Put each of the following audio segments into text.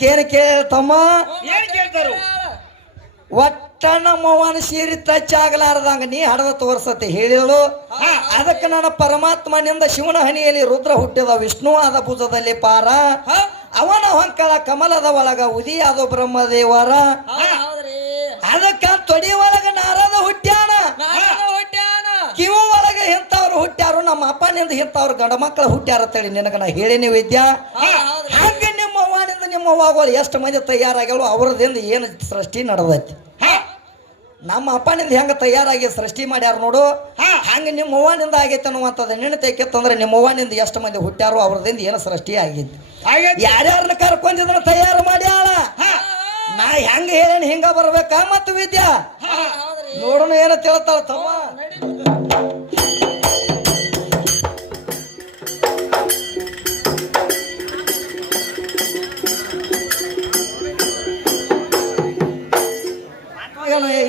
ಕೇನ ಕೇಳ್ತಮ್ಮ ಏನ್ ಕೇಳ್ತಾರು? ಒಟ್ಟ ನಮ್ಮವನ ಸೀರಿ ಟಚ್ ಆಗಲಾರದಂಗ ನೀ ಹಡದ ತೋರ್ಸತ್ತೆ ಹೇಳಿದಳು. ಅದಕ್ಕೆ ನನ್ನ ಪರಮಾತ್ಮನಿಂದ ಶಿವನ ಹನಿಯಲ್ಲಿ ರುದ್ರ ಹುಟ್ಟಿದ ವಿಷ್ಣು ಆದ ಭುಜದಲ್ಲಿ ಪಾರ, ಅವನ ಹೊಂಕಳ ಕಮಲದ ಒಳಗ ಉದಿಯಾದ ಬ್ರಹ್ಮದೇವರ, ಅದಕ್ಕ ತೊಡಿ ಒಳಗ ನಾರದ ಹುಟ್ಟ್ಯಾನ, ಕಿವ ಒಳಗ ಇಂಥವ್ರು ಹುಟ್ಟ್ಯಾರು, ನಮ್ಮ ಅಪ್ಪನಿಂದ ಇಂಥವ್ರು ಗಂಡ ಮಕ್ಕಳು ಹುಟ್ಟ್ಯಾರ ಅಂತೇಳಿ ನಿನಗ ನಾ ಹೇಳಿನಿ ವಿದ್ಯಾ. ಹಂಗ ನಿಮ್ಮ ಅವ್ವನಿಂದ ನಿಮ್ಮ ಅವ್ವಗಳು ಎಷ್ಟು ಮಂದಿ ತಯಾರಾಗ್ಯಾಳು, ಅವ್ರದಿಂದ ಏನು ಸೃಷ್ಟಿ ನಡೆದೈತಿ. ನಮ್ಮ ಅಪ್ಪನಿಂದ ಹೆಂಗ ತಯಾರಾಗಿ ಸೃಷ್ಟಿ ಮಾಡ್ಯಾರ ನೋಡು, ಹಂಗ ನಿಮ್ಮ ಅವ್ವನಿಂದ ಆಗೈತೆ ಅನ್ನುವಂಥದ್ದು ನೆನತೆಕ್ಕಿತ್ತಂದ್ರೆ ನಿಮ್ಮ ಅವ್ವನಿಂದ ಎಷ್ಟು ಮಂದಿ ಹುಟ್ಟ್ಯಾರು, ಅವ್ರದಿಂದ ಏನು ಸೃಷ್ಟಿ ಆಗೈತಿ. ಯಾರ್ಯಾರನ್ನ ಕರ್ಕೊಂಡಿದ್ರ ತಯಾರು ಮಾಡ್ಯಾಳ. ನಾ ಹೆಂಗ ಹೇಳೇನಿ ಹಿಂಗ ಬರ್ಬೇಕ ಮತ್ತು ವಿದ್ಯಾ ನೋಡೋಣ ಏನ ತಿಳ್ತಾಳ ತಮ್ಮ.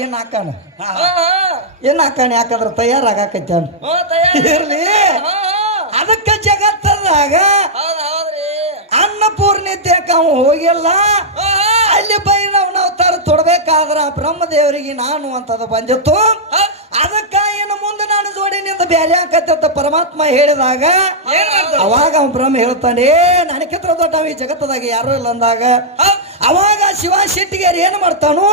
ಏನ್ ಹಾಕಾನ ಏನ್ ಹಾಕಾನ, ಯಾಕಂದ್ರ ತಯಾರಾಗಕೈತಿ ಇರ್ಲಿ. ಅದಕ್ಕ ಜಗತ್ತದಾಗ ಅನ್ನಪೂರ್ಣಿತ್ಯಕ್ಕ ಅವ ಹೋಗಿಲ್ಲ. ಅಲ್ಲಿ ಬೈರವನ ಅವತಾರ ತೊಡಬೇಕಾದ್ರ ಬ್ರಹ್ಮದೇವರಿಗೆ ನಾನು ಅಂತದ ಬಂದಿತ್ತು. ಅದಕ್ಕ ಇನ್ನು ಮುಂದೆ ನಾನು ಜೋಡಿನಿಂದ ಬೇರೆ ಆಕತ್ತ ಪರಮಾತ್ಮ ಹೇಳಿದಾಗ ಅವಾಗ ಅವ ಬ್ರಹ್ಮ ಹೇಳ್ತಾನೆ, ನನಗಿಂತ ದೊಡ್ಡ ಈ ಜಗತ್ತದಾಗ ಯಾರು ಇಲ್ಲ ಅಂದಾಗ ಅವಾಗ ಶಿವ ಶೆಟ್ಟಿಗೇರಿ ಏನ್ ಮಾಡ್ತಾನು,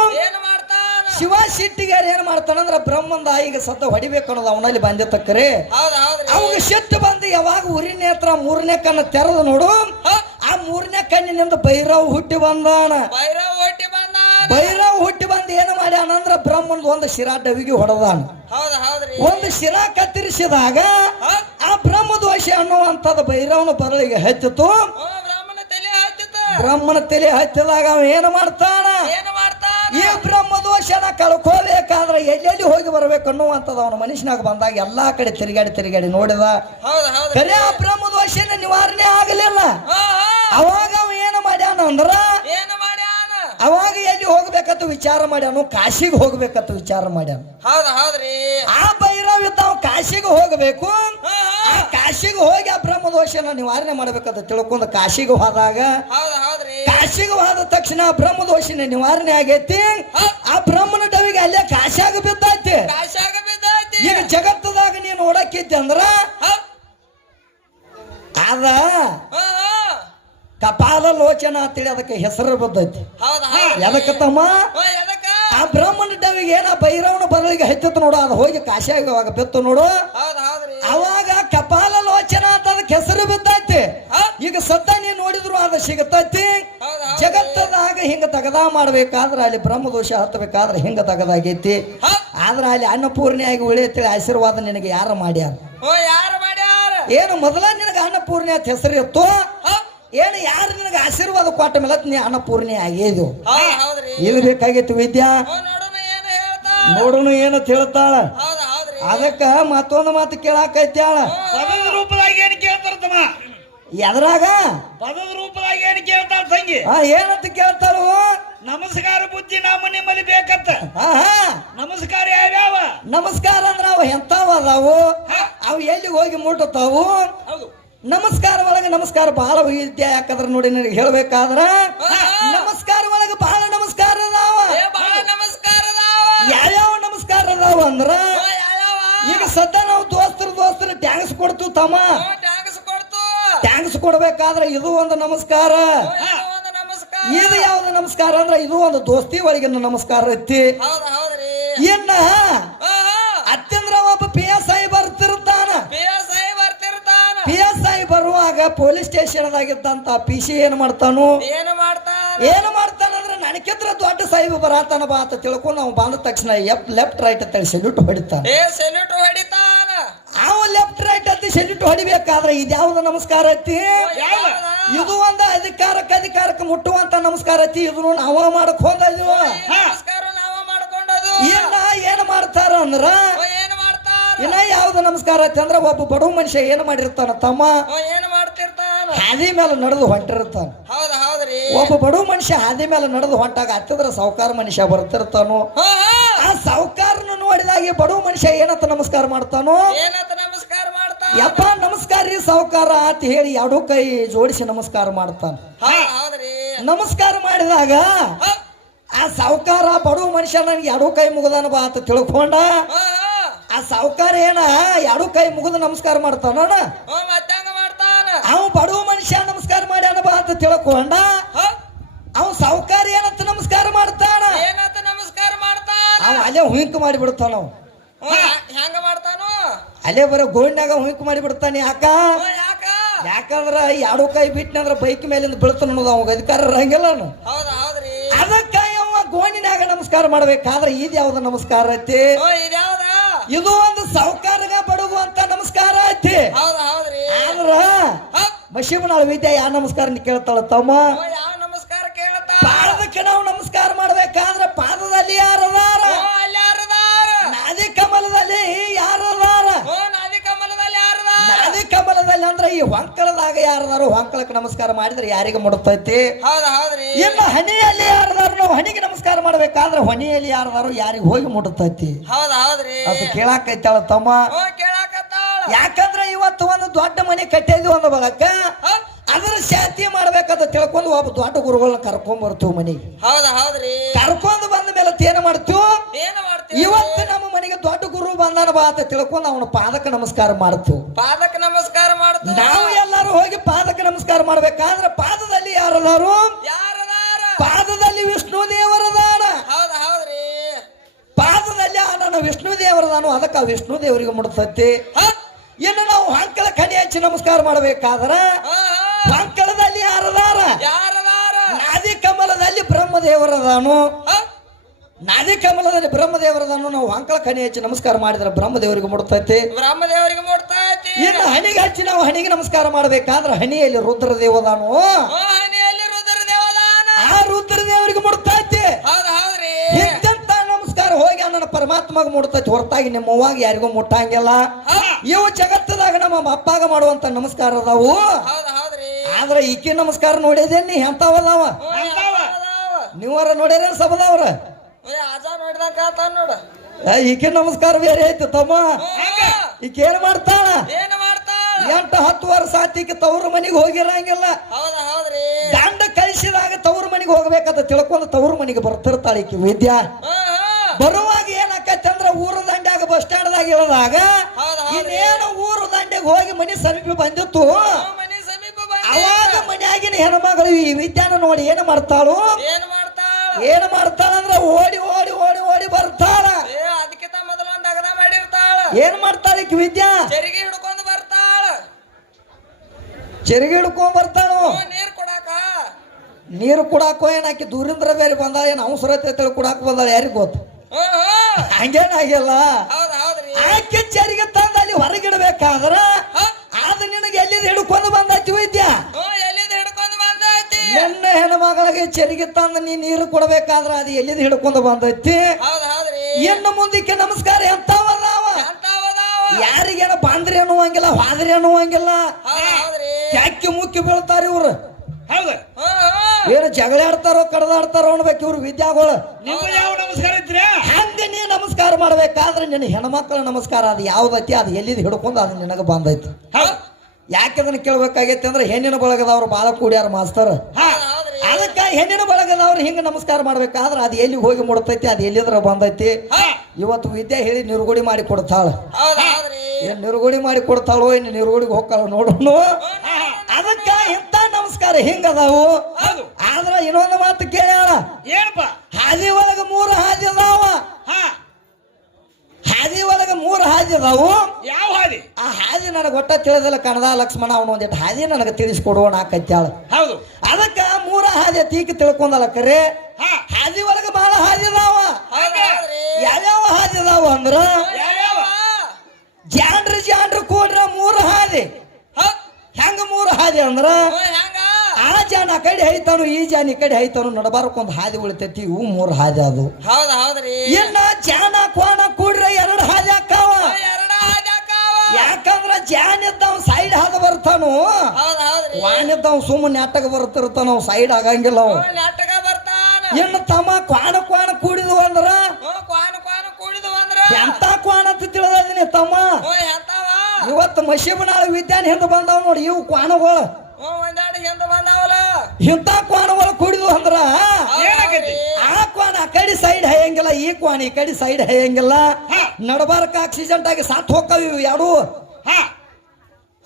ಶಿವ ಶೆಟ್ಟಿಗಾರ ಏನ್ ಮಾಡ್ತಾನಂದ್ರ ಬ್ರಹ್ಮಂದ ಈಗ ಸತ್ತ ಹೊಡಿಬೇಕು ಅನ್ನೋದು ಅವನಲ್ಲಿ ಬಂದಿತ್ತಕ್ಕರೆ ಅವಾಗ ಶೆಟ್ಟು ಬಂದು ಯಾವಾಗ ಉರಿ ನೇತ್ರ ಮೂರನೇ ಕಣ್ಣ ತೆರೆದು ನೋಡು, ಆ ಮೂರನೇ ಕಣ್ಣಿನಿಂದ ಭೈರವ್ ಹುಟ್ಟಿ ಬಂದಾನ. ಭೈರವ್ ಹುಟ್ಟಿ ಬಂದು ಏನು ಮಾಡ್ಯಾನಂದ್ರ ಬ್ರಹ್ಮಂದ ಒಂದು ಶಿರಾ ಡವಿಗೆ ಹೊಡೆದಾನ. ಒಂದು ಶಿರಾ ಕತ್ತರಿಸಿದಾಗ ಆ ಬ್ರಹ್ಮ ದೋಷ ಅನ್ನುವಂಥದ್ದು ಭೈರವನ ಬರಳಿಗೆ ಹಚ್ಚಿತು. ಬ್ರಹ್ಮನ ತಲೆ ಹಚ್ಚಿದಾಗ ಅವ ಏನು ಮಾಡ್ತಾನ, ಈ ಬ್ರಹ್ಮ ದೋಷನ ಕಳ್ಕೋಬೇಕಾದ್ರೆ ಎಲ್ಲೆಲ್ಲಿ ಹೋಗಿ ಬರ್ಬೇಕು ಅನ್ನುವಂಥದ್ದು ಅವನ ಮನುಷ್ಯನಾಗ ಬಂದಾಗ ಎಲ್ಲಾ ಕಡೆ ತಿರುಗಾಡಿ ನೋಡಿದ. ಕರೆ ಆ ಬ್ರಹ್ಮ ದೋಷನ ನಿವಾರಣೆ ಆಗಲಿಲ್ಲ. ಅವಾಗ ಅವ ಏನು ಮಾಡ್ಯಾನ ಅಂದ್ರ ಅವಾಗ ಎಲ್ಲಿ ಹೋಗ್ಬೇಕಂತ ವಿಚಾರ ಮಾಡ್ಯಾನು, ಕಾಶಿಗೆ ಹೋಗ್ಬೇಕಂತ ವಿಚಾರ ಮಾಡ್ಯಾನ. ಆ ಭೈರವ್ ಇದ್ದ ಕಾಶಿಗೆ ಹೋಗ್ಬೇಕು. ಆ ಕಾಶಿಗೆ ಹೋಗಿ ಆ ಬ್ರಹ್ಮ ದೋಷನ ನಿವಾರಣೆ ಮಾಡ್ಬೇಕಂತ ತಿಳ್ಕೊಂಡು ಕಾಶಿಗೆ ಹೋದಾಗ ಕಾಶಿಗೆ ಹೋದ ತಕ್ಷಣ ಬ್ರಹ್ಮ ದೋಷನ ನಿವಾರಣೆ ಆಗೈತಿ. ಆ ಬ್ರಹ್ಮನ ಡವಿಗೆ ಅಲ್ಲೇ ಕಾಶಿಯಾಗ ಬಿದ್ದೈತಿ. ಈಗ ಜಗತ್ತದಾಗ ನೀನು ನೋಡಕ್ಕಿದ್ದೆ ಅಂದ್ರ ಅದ ಕಪಾಲ ಲೋಚನ ಅಂತೇಳಿ ಅದಕ್ಕೆ ಹೆಸರು ಬದ್ದೈತಿ. ಎದಕ್ಕ ತಮ್ಮ, ಆ ಬ್ರಾಹ್ಮಣ ಡವಿಗೆ ಏನ ಭೈರವನ ಬರಲಿಗೆ ಹೆಚ್ಚತ್ತು ನೋಡು, ಅದು ಹೋಗಿ ಕಾಶಿಯಾಗಿ ಅವಾಗ ಬಿತ್ತು ನೋಡು, ಅವಾಗ ಕಪಾಲ ಲೋಚನ ಅಂತ ಅದಕ್ಕೆ ಹೆಸರು ಬಿದ್ದೈತಿ. ಈಗ ಸದ್ದ ನೀನ್ ನೋಡಿದ್ರು ಅದು ಸಿಗತೈತಿ. ಜಗತ್ತದಾಗ ಹಿಂಗ ತಗದ ಮಾಡ್ಬೇಕಾದ್ರ ಅಲ್ಲಿ ಬ್ರಹ್ಮ ದೋಷ ಹತ್ತಬೇಕಾದ್ರೆ ಹಿಂಗ ತಗದಾಗೈತಿ. ಆದ್ರ ಅಲ್ಲಿ ಅನ್ನಪೂರ್ಣಿಯಾಗಿ ಉಳಿಯತ್ತೇಳಿ ಆಶೀರ್ವಾದ ನಿನಗೆ ಯಾರು ಮಾಡ್ಯಾರ? ಏನು ಮೊದಲ ನಿನಗೆ ಅನ್ನಪೂರ್ಣಿ ಅಂತ ಹೆಸರು ಇತ್ತು, ಏನು ಯಾರು ನಿನಗೆ ಆಶೀರ್ವಾದ ಕೊಟ್ಟ ಮೇಲೆ ನೀ ಅನ್ನಪೂರ್ಣಿ ಆಗಿದ್ದು. ಇದು ಬೇಕಾಗಿತ್ತು ವಿದ್ಯಾ. ನೋಡೋಣ ಏನು ಹೇಳ್ತಾಳ. ಅದಕ್ಕ ಮತ್ತೊಂದು ಮಾತು ಕೇಳಾಕೈತ್ಯಾಳ. ಪದದ ರೂಪದಾಗ ಏನ್ ಕೇಳ್ತಾರ ತಮ್ಮ? ಎದ್ರಾಗ ಪದದ ರೂಪದಾಗ ಏನ್ ಕೇಳ್ತಾಳ ತಂಗಿ? ಏನಂತ ಕೇಳ್ತಾಳು? ನಮಸ್ಕಾರ ಬುದ್ಧಿ ನಮ್ಮ ನಿಮ್ಮಲ್ಲಿ ಬೇಕತ್ತ. ನಮಸ್ಕಾರ ಯಾವ್ಯಾವ? ನಮಸ್ಕಾರ ಅಂದ್ರ ಅವ ಎಂತಾವ ಅದಾವು, ಅವು ಎಲ್ಲಿ ಹೋಗಿ ಮುಟ್ಟತಾವು. ನಮಸ್ಕಾರ ಒಳಗೆ ನಮಸ್ಕಾರ ಬಹಳ ವೈದ್ಯ. ಯಾಕಂದ್ರೆ ನೋಡಿ ನನಗೆ ಹೇಳ್ಬೇಕಾದ್ರ ನಮಸ್ಕಾರ ಒಳಗೆ ಬಹಳ ನಮಸ್ಕಾರ ಅದಾವ. ಯಾವ್ಯಾವ ನಮಸ್ಕಾರ ಅದಾವ ಅಂದ್ರ ಈಗ ಸದ್ಯ ನಾವು ದೋಸ್ತರು ಟ್ಯಾಂಕ್ಸ್ ಕೊಡ್ತೀವಿ ತಮ್ಮ. ಟ್ಯಾಂಕ್ಸ್ ಕೊಡ್ಬೇಕಾದ್ರೆ ಇದು ಒಂದು ನಮಸ್ಕಾರ. ಇದು ಯಾವ್ದು ನಮಸ್ಕಾರ ಅಂದ್ರ ಇದು ಒಂದು ದೋಸ್ತಿ ಒಳಗಿನ ನಮಸ್ಕಾರ ಐತಿ. ಇನ್ನ ಅತ್ಯಂದ್ರ ಒಬ್ಬ PSI ಬರ್ತಿರ್ತಾನ. PSI ಬರುವಾಗ ಪೊಲೀಸ್ ಸ್ಟೇಷನ್ ಆಗಿದ್ದಂತ PC ಏನ್ ಮಾಡ್ತಾನು, ಏನು ಮಾಡ್ತಾನಂದ್ರೆ ನನಗಿದ್ರ ದೊಡ್ಡ ಸಾಹಿಬ್ ಬರತಾನ ಬಾ ಅಂತ ತಿಳ್ಕೊಂಡು ನಾವು ಬಂದ ತಕ್ಷಣ ಲೆಫ್ಟ್ ರೈಟ್ ಅಂತ ಸೆಲ್ಯೂಟ್ ಹೊಡಿತಾನ. ಅವ ಲೆಫ್ಟ್ ರೈಟ್ ಅಂತ ಸೆಲ್ಯೂಟ್ ಹೊಡಿಬೇಕಾದ್ರೆ ಇದ್ಯಾವ್ದು ನಮಸ್ಕಾರ ಐತಿ? ಇದು ಒಂದು ಅಧಿಕಾರಕ್ಕೆ ಮುಟ್ಟುವಂತ ನಮಸ್ಕಾರ ಐತಿ. ಇದನ್ನು ನಾವ ಮಾಡಕ್ ಹೋದವು. ಇನ್ನ ಏನ್ ಮಾಡ್ತಾರ ಅಂದ್ರ ಇನ್ನ ಯಾವ್ದು ನಮಸ್ಕಾರ ಐತಿ ಅಂದ್ರ ಒಬ್ಬ ಬಡವ ಮನುಷ್ಯ ಏನ್ ಮಾಡಿರ್ತಾನ ತಮ್ಮ, ಹಾದಿ ಮೇಲೆ ನಡೆದು ಹೊಂಟಿರ್ತಾನ. ಒಬ್ಬ ಬಡವ ಮನುಷ್ಯ ಹಾದಿ ಮೇಲೆ ನಡೆದು ಹೊಂಟಾಗ ಹತ್ತಿದ್ರ ಸಾವುಕಾರ ಮನುಷ್ಯ ಬರ್ತಿರ್ತಾನು. ಆ ಸಾವುಕಾರನು ನೋಡಿದಾಗ ಬಡವ ಮನುಷ್ಯ ಏನಂತ ನಮಸ್ಕಾರ ಮಾಡ್ತಾನೋ, ಯಪ್ಪ ನಮಸ್ಕಾರ ರೀ ಸಾವುಕಾರ ಅಂತ ಹೇಳಿ ಎರಡು ಕೈ ಜೋಡಿಸಿ ನಮಸ್ಕಾರ ಮಾಡ್ತಾನ. ನಮಸ್ಕಾರ ಮಾಡಿದಾಗ ಆ ಸಾವುಕಾರ ಬಡವ ಮನುಷ್ಯ ನನಗೆ ಎರಡು ಕೈ ಮುಗದಾನ ಬಾ ಅಂತ ತಿಳ್ಕೊಂಡ ಆ ಸಾವುಕಾರ ಏನ ಎರಡು ಕೈ ಮುಗಿದು ನಮಸ್ಕಾರ ಮಾಡ್ತಾನ ಅವ ಬಡವ ಮನುಷ್ಯ ನಮಸ್ಕಾರ ಮಾಡ್ಯಾನ ಬಾ ಅಂತ ತಿಳ್ಕೊಂಡ ಅವ ಸಾವುಕಾರ ಏನಂತ ನಮಸ್ಕಾರ ಮಾಡ್ತಾನ ಅವ ಅಲ್ಲೇ ಹುಂಕ್ ಮಾಡಿ ಬಿಡ್ತಾನ ಹೆಂಗ ಮಾಡ್ತಾನು ಅಲ್ಲೇ ಬರೋ ಗೋಣಿನಾಗ ಹುಂಕ್ ಮಾಡಿ ಬಿಡ್ತಾನೆ ಯಾಕಂದ್ರ ಎರಡು ಕೈ ಬಿಟ್ಟನಂದ್ರ ಬೈಕ್ ಮೇಲಿಂದ ಬೀಳ್ತಾನ ಅನ್ನೋದು ಅವಾಗ ಅಧಿಕಾರ ಇರಂಗಿಲ್ಲ ಹೌದ್ರಿ ಅದಕ್ಕ ಅವ ಗೋಣಿನಾಗ ನಮಸ್ಕಾರ ಮಾಡ್ಬೇಕಾದ್ರೆ ಇದು ಯಾವ್ದು ನಮಸ್ಕಾರ ಐತಿ ಇದು ಒಂದು ಸಾವುಕಾರಗ ಬಡಗು ಅಂತ ನಮಸ್ಕಾರ ಐತಿ ಹೌದ್ರಿ ಆದ್ರ ಮಶಿಮನಾಳ ವಿದ್ಯೆ ಯಾವ ನಮಸ್ಕಾರ ಕೇಳ್ತಾಳ ತಮ್ಮ ಯಾವ ನಮಸ್ಕಾರ ಕೇಳ್ತಾ ಪಾದಕ್ಕೆ ನಾವು ನಮಸ್ಕಾರ ಮಾಡ್ಬೇಕಾದ್ರೆ ಪಾದದಲ್ಲಿ ಯಾರದಾರ ನಾದಿ ಕಮಲದಲ್ಲಿ ಯಾರದಾರ ನಾದಿ ಕಮಲದಲ್ಲಿ ಅಂದ್ರೆ ಈ ಹೊಂಕಳದಾಗ ಯಾರದಾರು ಹೊಂಕಳಕ್ಕೆ ನಮಸ್ಕಾರ ಮಾಡಿದ್ರೆ ಯಾರಿಗೆ ಮುಡುತ್ತೈತಿ ಹೌದ್ರಿ ಇನ್ನು ಹನಿಯಲ್ಲಿ ಯಾರದಾರು ನಾವು ಹನಿಗೆ ನಮಸ್ಕಾರ ಮಾಡ್ಬೇಕಾದ್ರೆ ಹೊನಿಯಲ್ಲಿ ಯಾರದಾರು ಯಾರಿಗೆ ಹೋಗಿ ಮುಡುತ್ತೈತಿ ಹೌದ್ರಿ ಅದು ಕೇಳಾಕೈತಾಳ ತಮ್ಮ ಯಾಕಂದ್ರೆ ಇವತ್ತು ಒಂದು ದೊಡ್ಡ ಮನೆ ಕಟ್ಟಿದ್ವಿ ಒಂದು ಬಳಕ ಅದರ ಶಾಂತಿ ಮಾಡ್ಬೇಕಂತ ತಿಳ್ಕೊಂಡು ಒಬ್ಬ ದೊಡ್ಡ ಗುರುಗಳನ್ನ ಕರ್ಕೊಂಡ್ ಬರ್ತೀವಿ ಮನೆಗೆ ಹೌದ್ರಿ ಕರ್ಕೊಂಡು ಬಂದ ಮೇಲೆ ಏನ್ ಮಾಡ್ತೀವಿ ಇವತ್ತು ನಮ್ಮ ಮನೆಗೆ ದೊಡ್ಡ ಗುರು ಬಂದಾನ ಬಾ ಅಂತ ತಿಳ್ಕೊಂಡು ಅವನ ಪಾದಕ್ಕೆ ನಮಸ್ಕಾರ ಮಾಡ್ತೀವಿ ಪಾದಕ್ಕೆ ನಮಸ್ಕಾರ ಮಾಡ್ತೀವಿ ನಾವು ಎಲ್ಲರೂ ಹೋಗಿ ಪಾದಕ್ಕೆ ನಮಸ್ಕಾರ ಮಾಡ್ಬೇಕಾದ್ರೆ ಪಾದದಲ್ಲಿ ಯಾರದಾರು ಪಾದದಲ್ಲಿ ವಿಷ್ಣು ದೇವರದಾನ ಹೌದ್ರಿ ಪಾದದಲ್ಲಿ ನನ್ನ ವಿಷ್ಣು ದೇವರದಾನು ಅದಕ್ಕೆ ಆ ವಿಷ್ಣು ದೇವರಿಗೆ ಮುಡ್ತೈತಿ ಇನ್ನು ನಾವು ಹೊಂಕಳ ಕಣಿ ಹಚ್ಚಿ ನಮಸ್ಕಾರ ಮಾಡ್ಬೇಕಾದ್ರ ಹೊಂಕಳದಲ್ಲಿ ಯಾರದಾರ ನಾದಿ ಕಮಲದಲ್ಲಿ ಬ್ರಹ್ಮದೇವರದಾನು ನಾದಿ ಕಮಲದಲ್ಲಿ ಬ್ರಹ್ಮದೇವರದಾನು ನಾವು ಹೊಂಕಳ ಕಣಿ ಹಚ್ಚಿ ನಮಸ್ಕಾರ ಮಾಡಿದ್ರೆ ಬ್ರಹ್ಮದೇವರಿಗೆ ಮುಡ್ತೈತಿ ಇನ್ನು ಹಣಿಗೆ ಹಚ್ಚಿ ನಾವು ಹಣಿಗೆ ನಮಸ್ಕಾರ ಮಾಡ್ಬೇಕಾದ್ರೆ ಹಣಿಯಲ್ಲಿ ರುದ್ರ ದೇವದಾನು ಆ ರುದ್ರ ದೇವರಿಗೆ ಮುಡ್ತೈತಿ ಇಂಥ ನಮಸ್ಕಾರ ಹೋಗಿ ನನ್ನ ಪರಮಾತ್ಮಗೆ ಮುಡ್ತೈತಿ ಹೊರತಾಗಿ ನಿಮ್ಮ ಅವ್ವಾಗ ಯಾರಿಗೂ ಮುಟ್ಟಂಗಿಲ್ಲ ಇವು ಜಗತ್ತದಾಗ ನಮ್ಮ ಅಪ್ಪಾಗ ಮಾಡುವಂತ ನಮಸ್ಕಾರ ಅದಾವು ಆದ್ರೆ ಈಕೆ ನಮಸ್ಕಾರ ನೋಡಿದೇನಿ ಎಂತಾವದಾವ ನೀವರ ನೋಡ್ಯಾರ ಸಬದವ್ರ ಈಕೆ ನಮಸ್ಕಾರ ಬೇರೆ ಐತಿ ತಮ್ಮ ಈಕೆ ಏನ್ ಮಾಡ್ತಾಳ 8-10 ವರ್ಷ ಆತಿಗೆ ತವ್ರ ಮನೆಗೆ ಹೋಗಿರಂಗಿಲ್ಲ ದಂಡ ಕಳಿಸಿದಾಗ ತವ್ರ ಮನೆಗೆ ಹೋಗ್ಬೇಕಂತ ತಿಳ್ಕೊಂಡು ತವ್ರ ಮನೆಗೆ ಬರ್ತಿರ್ತಾಳ ಈಕೆ ವಿದ್ಯಾ ಬರುವಾಗ ಏನಾಕೈತಿ ಅಂದ್ರ ಊರ ದಂಡ್ಯಾಗ ಬಸ್ ಸ್ಟ್ಯಾಂಡ್ದಾಗ ಇಳದಾಗ ಇನ್ನೇನು ಊರು ದಂಡೆಗೆ ಹೋಗಿ ಮನೆ ಸಮೀಪ ಬಂದಿತ್ತು ಅವಾಗ ಮನ್ಯಾಗಿನ ಹೆಣ್ಮಗಳು ಈ ವಿದ್ಯಾನ ನೋಡಿ ಏನ್ ಮಾಡ್ತಾಳು ಅಂದ್ರ ಓಡಿ ಓಡಿ ಓಡಿ ಓಡಿ ಬರ್ತಾಳ ಅದಕ್ಕಿಂತ ಮೊದಲು ಒಂದು ಅಗದ ಮಾಡಿರ್ತಾಳ ಏನ್ ಮಾಡ್ತಾಳ ಈಕಿ ವಿದ್ಯಾ ಚರಿಗೆ ಹಿಡ್ಕೊಂಡು ಬರ್ತಾಳ ಚೆರಿಗೆ ಹಿಡ್ಕೊಂಡ್ ಬರ್ತಾಳು ನೀರು ಕುಡಾಕೋ ಏನಾಕಿ ದೂರಿಂದ ಬೇರೆ ಬಂದ ಏನ್ ಅವಸರತೆ ಕುಡಾಕ ಬಂದಾಳ ಯಾರಿಗ ಗೊತ್ತು ಹಂಗೇನಾಗಿಲ್ಲ ಆಕೆ ಚರಿಗೆ ತಂದ ಅಲ್ಲಿ ಹೊರಗಿಡ್ಬೇಕಾದ್ರ ಅದ ನಿನಗೆ ಎಲ್ಲಿದ್ ಹಿಡ್ಕೊಂಡು ಬಂದೈತಿ ವಿದ್ಯಾ ನನ್ನ ಹೆಣ್ಮಗಳಿಗೆ ಚರಿಗೆ ತಂದ ನೀ ನೀರು ಕೊಡ್ಬೇಕಾದ್ರ ಅದು ಎಲ್ಲಿದ್ ಹಿಡ್ಕೊಂಡು ಬಂದೈತಿ ಇನ್ನು ಮುಂದಕ್ಕೆ ನಮಸ್ಕಾರ ಎಂತಾವದಾವ ಯಾರಿಗೇನ ಬಾಂದ್ರಿ ಅನ್ನುವಂಗಿಲ್ಲ ಹಾದ್ರಿ ಅನ್ನುವಂಗಿಲ್ಲ ಕ್ಯಾಕಿ ಮುಕ್ಕಿ ಬೀಳ್ತಾರ ಇವ್ರು ಏನು ಜಗಳ ಆಡ್ತಾರೋ ಕಡದಾಡ್ತಾರೋ ಅನ್ಬೇಕು ಇವ್ರು ವಿದ್ಯಾಗಳು ಹಂಗ ನೀ ನಮಸ್ಕಾರ ಮಾಡ್ಬೇಕಾದ್ರೆ ನಿನ್ನ ಹೆಣ್ಮಕ್ಳ ನಮಸ್ಕಾರ ಅದು ಯಾವ್ದೈತಿ ಅದು ಎಲ್ಲಿದ್ ಹಿಡ್ಕೊಂಡು ಅದು ನಿನಗ ಬಂದೈತಿ ಯಾಕೆ ಅದನ್ನ ಕೇಳ್ಬೇಕಾಗೈತಿ ಅಂದ್ರೆ ಹೆಣ್ಣಿನ ಬಳಗದವ್ರು ಬಾಳ ಕೂಡ್ಯಾರ ಮಾಸ್ತರ್ ಅದಕ್ಕ ಹೆಣ್ಣಿನ ಬಳಗದವ್ರು ಹಿಂಗ ನಮಸ್ಕಾರ ಮಾಡ್ಬೇಕಾದ್ರೆ ಅದು ಎಲ್ಲಿ ಹೋಗಿ ಮುಡ್ತೈತಿ ಅದು ಎಲ್ಲಿದ್ರ ಬಂದೈತಿ ಇವತ್ತು ವಿದ್ಯೆ ಹೇಳಿ ನಿರ್ಗುಡಿ ಮಾಡಿ ಕೊಡ್ತಾಳ ಏನ್ ನಿರ್ಗುಡಿ ಮಾಡಿ ಕೊಡ್ತಾಳೋ ಇನ್ನು ನಿರ್ಗುಡಿಗೆ ಹೋಗ್ತಾಳ ನೋಡೋಣ ಅದಕ್ಕ ಇಂತ ನಮಸ್ಕಾರ ಹಿಂಗದಾವು ಆದ್ರ ಇನ್ನೊಂದು ಮಾತು ಕೇಳ್ಯಾಳ ಹಾದಿ ಒಳಗ 3 ಹಾದಿ ಅದಾವ ಹಾದಿ ಒಳಗ 3 ಹಾದಿ ಅದಾವು ಯಾವ ಹಾದಿ ಆ ಹಾದಿ ನನಗೆ ಒಟ್ಟ ತಿಳಿದಲ್ಲ ಕಣದ ಲಕ್ಷ್ಮಣ ಅವನು ಒಂದಿಟ್ಟು ಹಾದಿ ನನಗೆ ತಿಳಿಸ್ಕೊಡುವಣ ಕತ್ಯಾಳ ಅದಕ್ಕ 3 ಹಾದಿ ತೀಕಿ ತಿಳ್ಕೊಂಡಲ್ಲ ಕರೆ ಹಾದಿ ಒಳಗ ಬಹಳ ಹಾದಿ ಅದಾವ ಯಾವ್ಯಾವ ಹಾದಿ ಅದಾವ ಅಂದ್ರ ಜಾಂಡ್ರ ಕೂಡ್ರ 3 ಹಾದಿ ಹೆಂಗ 3 ಹಾದಿ ಅಂದ್ರ ಆ ಜಾನ ಆ ಕಡೆ ಹೈತಾನು ಈ ಜಾನ ಈ ಕಡೆ ಹೈತಾನು ನಡಬಾರಕ್ಕೊಂದು ಹಾದಿ ಉಳಿತೈತಿ ಇವು 3 ಹಾದಿ ಅದು ಇನ್ನ ಜಾನ ಕೋಣ ಕೂಡ್ರ 2 ಹಾದಿ ಹಾಕಾವ ಯಾಕಂದ್ರ ಜಾನ್ ಇದ್ದವ್ ಸೈಡ್ ಹಾದ ಬರ್ತಾನು ವಾನ್ ಇದ್ದವ್ ಸುಮ್ಮನೆ ನೆಟ್ಟಗ ಬರ್ತಿರ್ತಾನ ಅವ್ ಸೈಡ್ ಆಗಂಗಿಲ್ಲ ಅವ್ ಇನ್ನು ತಮ್ಮ ಕ್ವಾಣ ಕೂಡಿದ್ವು ಅಂದ್ರ ಎಂತ ಕ್ವಾಣ ಅಂತ ತಿಳಿದೀನಿ ತಮ್ಮ ಇವತ್ತು ಮಶೀಬನಾಳ ವಿದ್ಯಾನ ಹಿಂದ ಬಂದಾವ್ ನೋಡಿ ಇವು ಕ್ವಾಣಗಳು ಇಂಥ ಕ್ವಾಣಗಳು ಕುಡಿದು ಅಂದ್ರ ಏನಾಗೈತಿ ಆ ಕ್ವಾಣ ಆ ಕಡೆ ಸೈಡ್ ಹೈಯಂಗಿಲ್ಲ, ಈ ಕ್ವಾಣ ಈ ಕಡೆ ಸೈಡ್ ಹೈಯಂಗಿಲ್ಲ, ನಡಬಾರಕ ಆಕ್ಸಿಡೆಂಟ್ ಆಗಿ ಸಾತ್ ಹೋಗ್ತಾವ ಇವು ಎರಡು. ಹಾ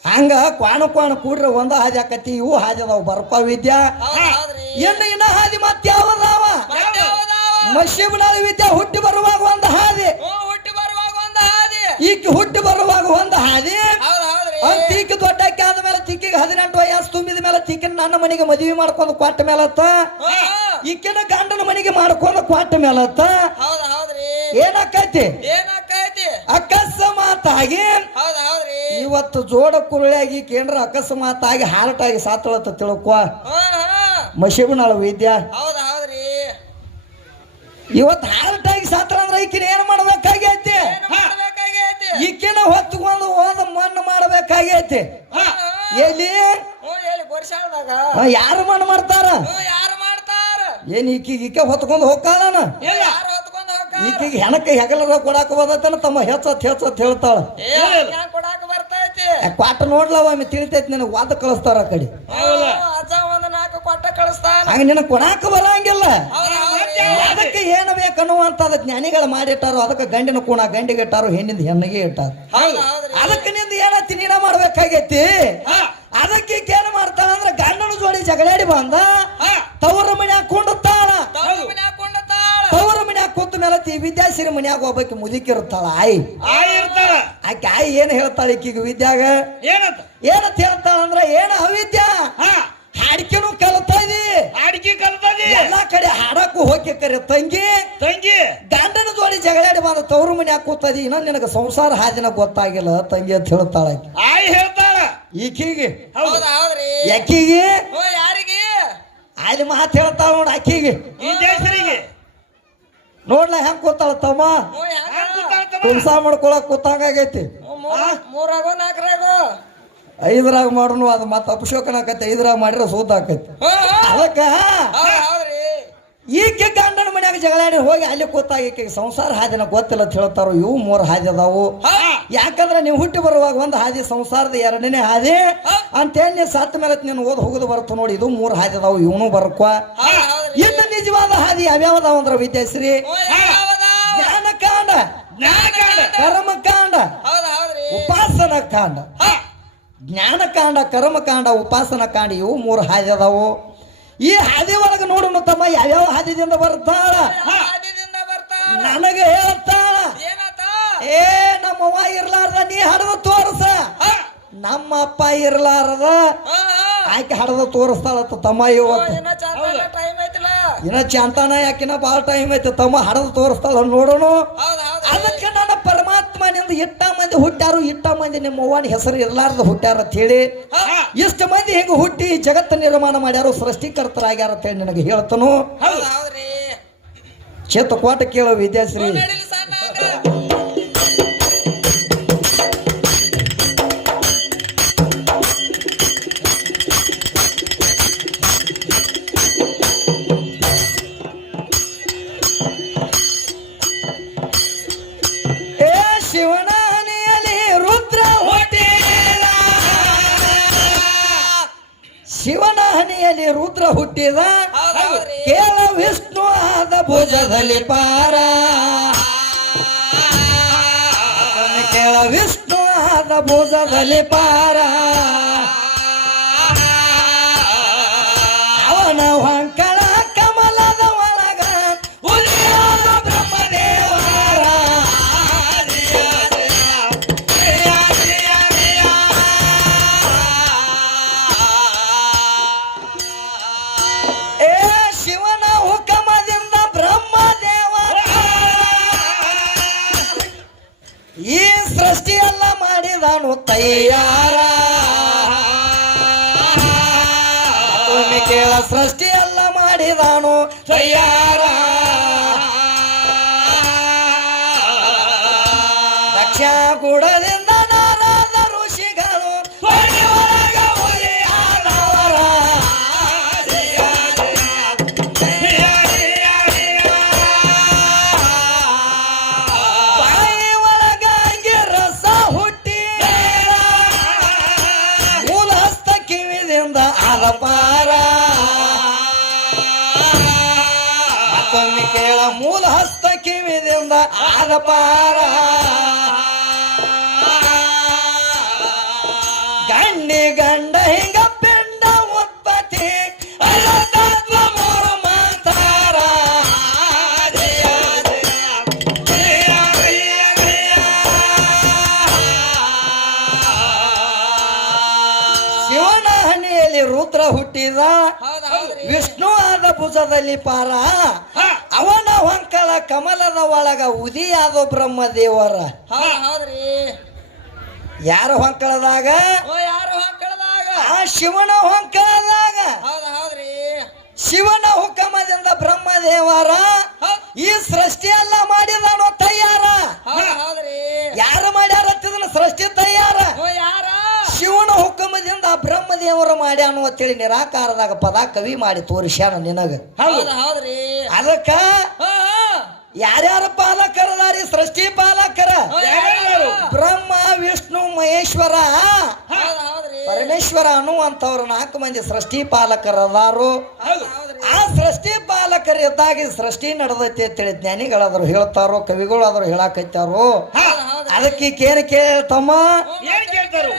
ಹಂಗ ಕ್ವಾಣ ಕೂಡ್ರೆ ಒಂದ ಹಾದಿ ಆಕತಿ, ಇವು ಹಾದಿ ಅದಾವ ಬರ್ಪ ವಿದ್ಯಾ. ಹೌದ್ರಿ ಇನ್ನ ಹಾದಿ ಮತ್ತೆ ಯಾವದಾವ? ಮಶಿಬನಾಳ ವಿದ್ಯಾ ಹುಟ್ಟಿ ಬರುವಾಗ ಒಂದ ಹಾದಿ, ಹುಟ್ಟಿ ಬರುವಾಗ ಒಂದ್ ಹಾದಿ, ಈಕಿ ಹುಟ್ಟಿ ಬರುವಾಗ ಒಂದ ಹಾದಿ. ಹೌದ್ರಿ ತೀಕಿ ದೊಡ್ಡಕ್ಕೆ ಆದ್ಮೇಲೆ ತಿಕ್ಕಿಗೆ 18 ವಯಸ್ಸು ತುಂಬಿದ ಮೇಲೆ ತಿಕ್ಕಿನ ನನ್ನ ಮನೆಗೆ ಮದುವೆ ಮಾಡ್ಕೊಂಡು ಕೊಟ್ಟ ಮೇಲತ್ತ, ಈಕಿನ ಗಂಡನ ಮನೆಗೆ ಮಾಡ್ಕೊಂಡು ಕೊಟ್ಟ ಮೇಲತ್ತ ಹೌದ್ರಿ ಏನಾಕೈತಿ? ಏನಾಕೈತಿ? ಅಕಸ್ಮಾತಾಗಿ ಹೌದ್ರಿ ಇವತ್ತು ಜೋಡ ಕುರುಳಿಯಾಗಿ ಕೇಂದ್ರ ಅಕಸ್ಮಾತಾಗಿ ಹಾರ್ಟ್ ಆಗಿ ಸಾತಳತ್ತ ತಿಳ್ಕೊ ಮಶಿಬನಾಳ ವಿದ್ಯಾ. ಹೌದ್ರಿ ಇವತ್ತು ಹಾರ್ಟ್ ಆಗಿ ಸಾತಳ ಅಂದ್ರೆ ಈಕಿನ ಏನ್ ಮಾಡ್ಬೇಕಾಗೈತಿ? ಮಾಡ್ಬೇಕಾಗೈತಿ ಈಕಿನ ಹೊತ್ಕೊಂಡು ಹೋದ ಮಣ್ಣು ಮಾಡ್ಬೇಕಾಗೈತಿ. ಎಲ್ಲಿ ಹೇಳಿ ವರ್ಷಾಳದಾಗ ಯಾರು ಮಣ್ಣು ಮಾಡ್ತಾರ? ಯಾರು ಮಾಡ್ತಾರ? ಏನ್ ಈಕೆ ಹೊತ್ಕೊಂಡು ಹೋಗ್ತಾಳ? ಯಾರು ಹೊತ್ಕೊಂಡ್ ಹೋಗ್ತಾರ? ಈಕಿಗೆ ಹೆಣಕ್ಕೆ ಹೆಗಲರ ಕೊಡಾಕ ಬದತನ ತಮ್ಮ ಹೆಚ್ಚತ್ ಹೇಳ್ತಾಳ. ಹ್ಯಾಂಗ್ ಕೊಡಾಕ ಬರ್ತೈತಿ? ಕ್ವಾಟ ನೋಡ್ಲವ ಒಮ್ಮೆ ತಿಳಿತೈತಿ, ನಿನಗೆ ವಾದ ಕಳಿಸ್ತಾರ ಆ ಕಡೆ. ಅಜ್ಜ ಒಂದ್ 4 ಕೊಟ್ಟ ಕಳಿಸ್ತಾನ. ಹಂಗ ನಿನಗೆ ಕೊಡಾಕ ಬರಂಗಿಲ್ಲ. ಹೌದ್ರಿ ಅದಕ್ಕೆ ಏನು ಬೇಕನ್ನುವಂತದ ಜ್ಞಾನಿಗಳು ಮಾಡಿಟ್ಟಾರು. ಅದಕ್ಕೆ ಗಂಡಿನ ಕೂಣ ಗಂಡಿಗೆ ಇಟ್ಟಾರು, ಹೆಣ್ಣಿಂದ ಹೆಣ್ಣಿಗೆ ಇಟ್ಟಾರು. ಹೌದ್ರಿ ಅದಕ್ಕೆ ನಿಂದ ಏನತ್ತಿ ನೀನ ಮಾಡ್ಬೇಕಾಗೈತಿ. ಅದಕ್ಕೆ ಏನ್ ಮಾಡ್ತಾಳ ಅಂದ್ರೆ ಗಂಡನ ಜೋಡಿ ಜಗಳಾಡಿ ಬಂದ ತವರ ಮನ್ಯಾಗ ಕುಂಡುತ್ತಾಳ. ತವರ ಮನ್ಯಾಗ ಕುಂತ ಮೇಲೆ ವಿದ್ಯಾಸಿರಿ ಮನ್ಯಾಗ ಒಬ್ಬಾಕಿ ಮುದುಕಿರುತ್ತಾಳ ಆಯಿ. ಇರ್ತಾರ ಆಕೆ ಆಯಿ ಏನ್ ಹೇಳ್ತಾಳ ಈಕಿಗೆ ವಿದ್ಯಾಗ? ಏನಂತ ಏನಂತ ಹೇಳ್ತಾಳ ಅಂದ್ರೆ, ಏನ ಅವಿದ್ಯಾ ಹಾಡಿಕೆನು ಕಲ್ತಾ ಇದಿ, ಅಡಿಕೆ ಕಲ್ತದಿ, ಎಲ್ಲಾ ಕಡೆ ಹಾಡಕ್ಕೂ ಹೋಗಿ ಕರೆ ತಂಗಿ ಗಂಡನ ಜೋಡಿ ಜಗಳಾಡಿ ಬಂದ ತವರು ಮನ್ಯಾಗ ಕೂತದಿ, ಇನ್ನ ನಿನಗ ಸಂಸಾರ ಹಾದಿನ ಗೊತ್ತಾಗಿಲ್ಲ ತಂಗಿ ಅಂತ ಹೇಳ್ತಾಳ ಆಕಿ. ಆಯ್ ಹೇಳ್ತಾಳ ಈಕಿಗೆ ಹೌದ್ರಿ ಯಾಕಿಗೆ ಯಾರಿಗೆ ಅಲ್ಲಿ ಮಾತು ಹೇಳ್ತಾಳ ನೋಡ ಆಕಿಗೆ. ವಿದ್ಯಾಸರಿಗೆ ನೋಡ್ಲ ಹೆಂಗ್ ಕೂತಾಳ ತಮ್ಮ, ಕುಂಸ ಮಾಡ್ಕೊಳಕ್ ಕೂತಂಗಾಗೈತಿ. 3ರಾಗೋ 4ರಾಗೋ 5ರಾಗ ಮಾಡೋನು ಅದು ಮತ್ತೆ ಅಪಶೋಕನ ಆಕೈತಿ. 5ರಾಗ ಮಾಡಿದ್ರೆ ಸೂತ ಆಕೈತಿ. ಅದಕ್ಕ ಹೌದ್ರಿ ಈಕೆ ಗಂಡನ ಮನ್ಯಾಗ ಜಗಳಾಡಿ ಹೋಗಿ ಅಲ್ಲಿ ಕೂತಾಗ ಈಕೆಗೆ ಸಂಸಾರ ಹಾದಿನ ಗೊತ್ತಿಲ್ಲ ಅಂತ ಹೇಳ್ತಾರೋ. ಇವು 3 ಹಾದಿ ಅದಾವು. ಯಾಕಂದ್ರೆ ನೀವು ಹುಟ್ಟಿ ಬರುವಾಗ ಒಂದು ಹಾದಿ ಸಂಸಾರದ 2ನೇ ಹಾದಿ ಅಂತೇಳಿ ನೀವು ಸತ್ತ ಮೇಲೆ ನೀನು ಓದ್ ಹೋಗುದು ಬರ್ತು ನೋಡಿ. ಇದು 3 ಹಾದಿ ಅದಾವು, ಇವನು ಬರ್ಕೊ. ಇನ್ನು ನಿಜವಾದ ಹಾದಿ ಯಾವ್ಯಾವದಾವ ಅಂದ್ರ ವಿದ್ಯಾಶ್ರೀ ಜ್ಞಾನಕಾಂಡ, ಕರ್ಮಕಾಂಡ, ಉಪಾಸನ ಕಾಂಡ. ಜ್ಞಾನಕಾಂಡ, ಕರ್ಮಕಾಂಡ, ಉಪಾಸನ ಕಾಂಡ ಇವು 3 ಹಾದಿ ಅದಾವು. ಈ ಹಾದಿ ಒಳಗ ನೋಡೋಣ ತಮ್ಮ ಯಾವ್ಯಾವ ಹಾದಿದಿಂದ ಬರ್ತಾಳ ನನಗೆ ಹೇಳ್ತಾಳ. ಏ ನಮ್ಮವ್ವ ಇರ್ಲಾರ್ದ ನೀ ಹಡದ ತೋರ್ಸ, ನಮ್ಮ ಅಪ್ಪ ಇರ್ಲಾರದ ಆಕೆ ಹಡದ ತೋರಿಸ್ತಾಳತ್ತ ತಮ್ಮ. ಇವತ್ತು ಇನ್ನ ಚಂತಾನ ಯಾಕಿನ ಬಾಳ ಟೈಮ್ ಐತೆ ತಮ್ಮ, ಹಡದ ತೋರಿಸ್ತಾಳ ನೋಡೋಣ. ಅದಕ್ಕೆ ನನ್ನ ಪರಮಾತ್ಮನಿಂದ ಇಟ್ಟ ಮಂದಿ ಹುಟ್ಟ್ಯಾರು, ಇಟ್ಟ ಮಂದಿ ನಿಮ್ಮ ಅವ್ವನ ಹೆಸರು ಇರ್ಲಾರ್ದ ಹುಟ್ಟ್ಯಾರ ಅಂತ ಹೇಳಿ ಇಷ್ಟ ಮಂದಿ ಹಿಂಗ ಹುಟ್ಟಿ ಜಗತ್ತ ನಿರ್ಮಾಣ ಮಾಡ್ಯಾರು, ಸೃಷ್ಟಿಕರ್ತರಾಗ್ಯಾರ ಅಂತ ಹೇಳಿ ನಿನಗೆ ಹೇಳ್ತನು. ಚೇತ ಕೋಟ ಕೇಳೋ ವಿದ್ಯಾಶ್ರೀ. ಶಿವನ ಹನಿಯಲ್ಲಿ ರುದ್ರ ಹುಟ್ಟಿದ, ಕೇಳ ವಿಷ್ಣು ಆದ ಭುಜದಲ್ಲಿ ಪಾರ, ಕೇಳ ವಿಷ್ಣು ಆದ ಭುಜದಲ್ಲಿ ಪಾರ, ಅವನ ಹೊಂಕಳ ಕಮಲದ ಒಳಗ ಉಲಿಯಾದ ಬ್ರಹ್ಮದೇವರ. ಶಿವನ ಹುಕಮದಿಂದ ಬ್ರಹ್ಮದೇವರ ಈ ಸೃಷ್ಟಿಯೆಲ್ಲ ಮಾಡಿದನು ತಯ್ಯಾರ. ಕೇಳ ಸೃಷ್ಟಿಯೆಲ್ಲ ಮಾಡಿದನು ತಯ್ಯಾರ. ದಕ್ಷ ಗುಡದಿಂದ ನಾರದ ಋಷಿಗಳು ಪಾರ ಕೇಳ ಮೂಲ ಹಸ್ತ ಕಿವಿದಿಂದ ಆದ ಪಾರ ಗಂಡಿ ಗಂಡ ಹಿಂಗ ಪಿಂಡ ಉತ್ಪತ್ತಿ ಅಲತಾತ್ಮ ಮೂರು ಮಾತಾರ ಶಿವನ ಹನಿಯಲ್ಲಿ ರುದ್ರ ಹುಟ್ಟಿದ ಹೌದ್ ಹೌದ್ರಿ ವಿಷ್ಣು ಆದ ಭುಜದಲ್ಲಿ ಪಾರ ಅವನ ಹೊಂಕಳ ಕಮಲದ ಒಳಗ ಉದಿಯಾದ ಬ್ರಹ್ಮದೇವರ ಹೌದ್ ಹೌದ್ರಿ ಯಾರ ಹೊಂಕಳದಾಗ ಓ ಯಾರು ಹಾಕಳದಾಗ ಆ ಶಿವನ ಹೊಂಕಳದಾಗ ಹೌದ್ ಹೌದ್ರಿ ಶಿವನ ಹುಕಮದಿಂದ ಬ್ರಹ್ಮದೇವರ ಹೌದ್ ಈ ಸೃಷ್ಟಿ ಎಲ್ಲ ಮಾಡಿದಾನೋ ತಯಾರ ಹೌದ್ ಹೌದ್ರಿ ಯಾರು ಮಾಡ್ಯಾರ ಇದನ್ನ ಸೃಷ್ಟಿ ತಯಾರ ಓ ಯಾರ ಶಿವನ ಹುಕಮದಿಂದ ಬ್ರಹ್ಮದೇವರು ಮಾಡ್ಯಾನು ಅಂತೇಳಿ ನಿರಾಕಾರದಾಗ ಪದ ಕವಿ ಮಾಡಿ ತೋರಿಸ್ಯಾನ ನಿನಗ ಹೌದ್ ಹೌದ್ರಿ ಅದಕ್ಕ ಹೋ ಯಾರ್ಯಾರ ಪಾಲಕರದಾರಿ ಸೃಷ್ಟಿ ಪಾಲಕರ ಯಾರ್ಯಾರು? ಬ್ರಹ್ಮ ವಿಷ್ಣು ಮಹೇಶ್ವರ ಹೌದ್ ಹೌದ್ರಿ ಪರಮೇಶ್ವರ ಅನ್ನುವಂಥವ್ರು 4 ಮಂದಿ ಸೃಷ್ಟಿ ಪಾಲಕರದಾರು ಹೌದ್ ಹೌದ್ರಿ ಆ ಸೃಷ್ಟಿ ಪಾಲಕರಿದ್ದಾಗಿ ಸೃಷ್ಟಿ ನಡೆದೈತಿ ಅಂತೇಳಿ ಜ್ಞಾನಿಗಳಾದ್ರು ಹೇಳ್ತಾರೋ ಕವಿಗಳಾದ್ರು ಹೇಳಾಕೈತಾರೋ ಹೌದ್ ಹೌದ್ರಿ ಅದಕ್ಕೆ ಕೇಳಿ ಕೇಳ್ತಮ್ಮ ಏನ್ ಕೇಳ್ತಾರು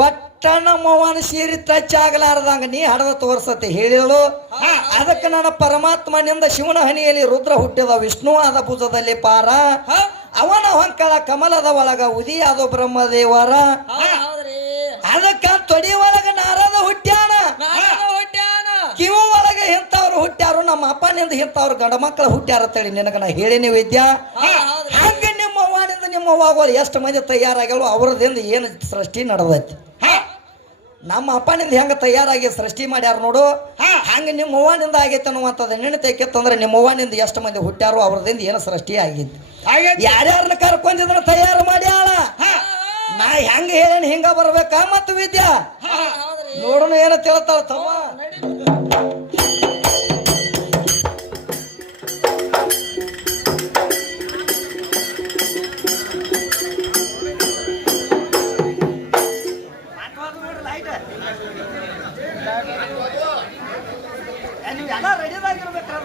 ಒಟ್ಟ ನಮ್ಮವನ ಸೀರಿ ಟಚ್ ಆಗಲಾರ್ದಂಗ ನೀ ಹಡದ ತೋರ್ಸತಿ ಹೇಳಿಳು ಅದಕ್ಕೆ ನನ್ನ ಪರಮಾತ್ಮನಿಂದ ಶಿವನ ಹನಿಯಲ್ಲಿ ರುದ್ರ ಹುಟ್ಟಿದ ವಿಷ್ಣು ಆದ ಭುಜದಲ್ಲಿ ಪಾರ ಅವನ ಹೊಂಕಳ ಕಮಲದ ಒಳಗ ಉದಿಯಾದ ಬ್ರಹ್ಮದೇವರ ಹೌದ್ ಹೌದ್ರಿ ಅದಕ್ಕ ತೊಡಿ ಒಳಗ ನಾರದ ಹುಟ್ಟ್ಯಾನ ನಾರದ ಹೊಟ್ಯಾನ ಕಿವು ಒಳಗ ಇಂಥವ್ರು ಹುಟ್ಟ್ಯಾರು ನಮ್ಮ ಅಪ್ಪನಿಂದ ಇಂಥವ್ರು ಗಂಡ ಮಕ್ಕಳು ಹುಟ್ಟ್ಯಾರ ಅಂತೇಳಿ ನಿನಗ ನಾ ಹೇಳಿನಿ ವಿದ್ಯಾ ಹೌದ್ ಹೌದ್ರಿ ಹಂಗ ನಿಮ್ಮ ಅವ್ವನಿಂದ ನಿಮ್ಮ ಅವ್ವಾಗೋರು ಎಷ್ಟು ಮಂದಿ ತಯಾರಾಗ್ಯಾವ ಅವ್ರದಿಂದ ಏನು ಸೃಷ್ಟಿ ನಡೆದೈತಿ ನಮ್ಮ ಅಪ್ಪನಿಂದ ಹೆಂಗ ತಯಾರಾಗಿ ಸೃಷ್ಟಿ ಮಾಡ್ಯಾರ ನೋಡು ಹಂಗ ನಿಮ್ಮ ಅವ್ವನಿಂದ ಆಗೈತೆ ಅನ್ನುವಂಥದ್ದು ನೆನತೈಕೆತ್ತಂದ್ರೆ ನಿಮ್ಮ ಅವ್ವನಿಂದ ಎಷ್ಟು ಮಂದಿ ಹುಟ್ಟ್ಯಾರೋ ಅವ್ರದಿಂದ ಏನು ಸೃಷ್ಟಿ ಆಗೈತಿ ಯಾರ್ಯಾರನ್ನ ಕರ್ಕೊಂಡಿದ್ರ ತಯಾರು ಮಾಡ್ಯಾಳ ನಾ ಹೆಂಗ ಹೇಳೇನಿ ಹಿಂಗ ಬರ್ಬೇಕಾ ಮತ್ತು ವಿದ್ಯಾ ಹೌದ್ ಹೌದ್ರಿ ನೋಡೋಣ ಏನ ತಿಳ್ತಾಳ ತಮ್ಮ ರೆಡಿದಾಗಿರ್ಬೇಕ್ರ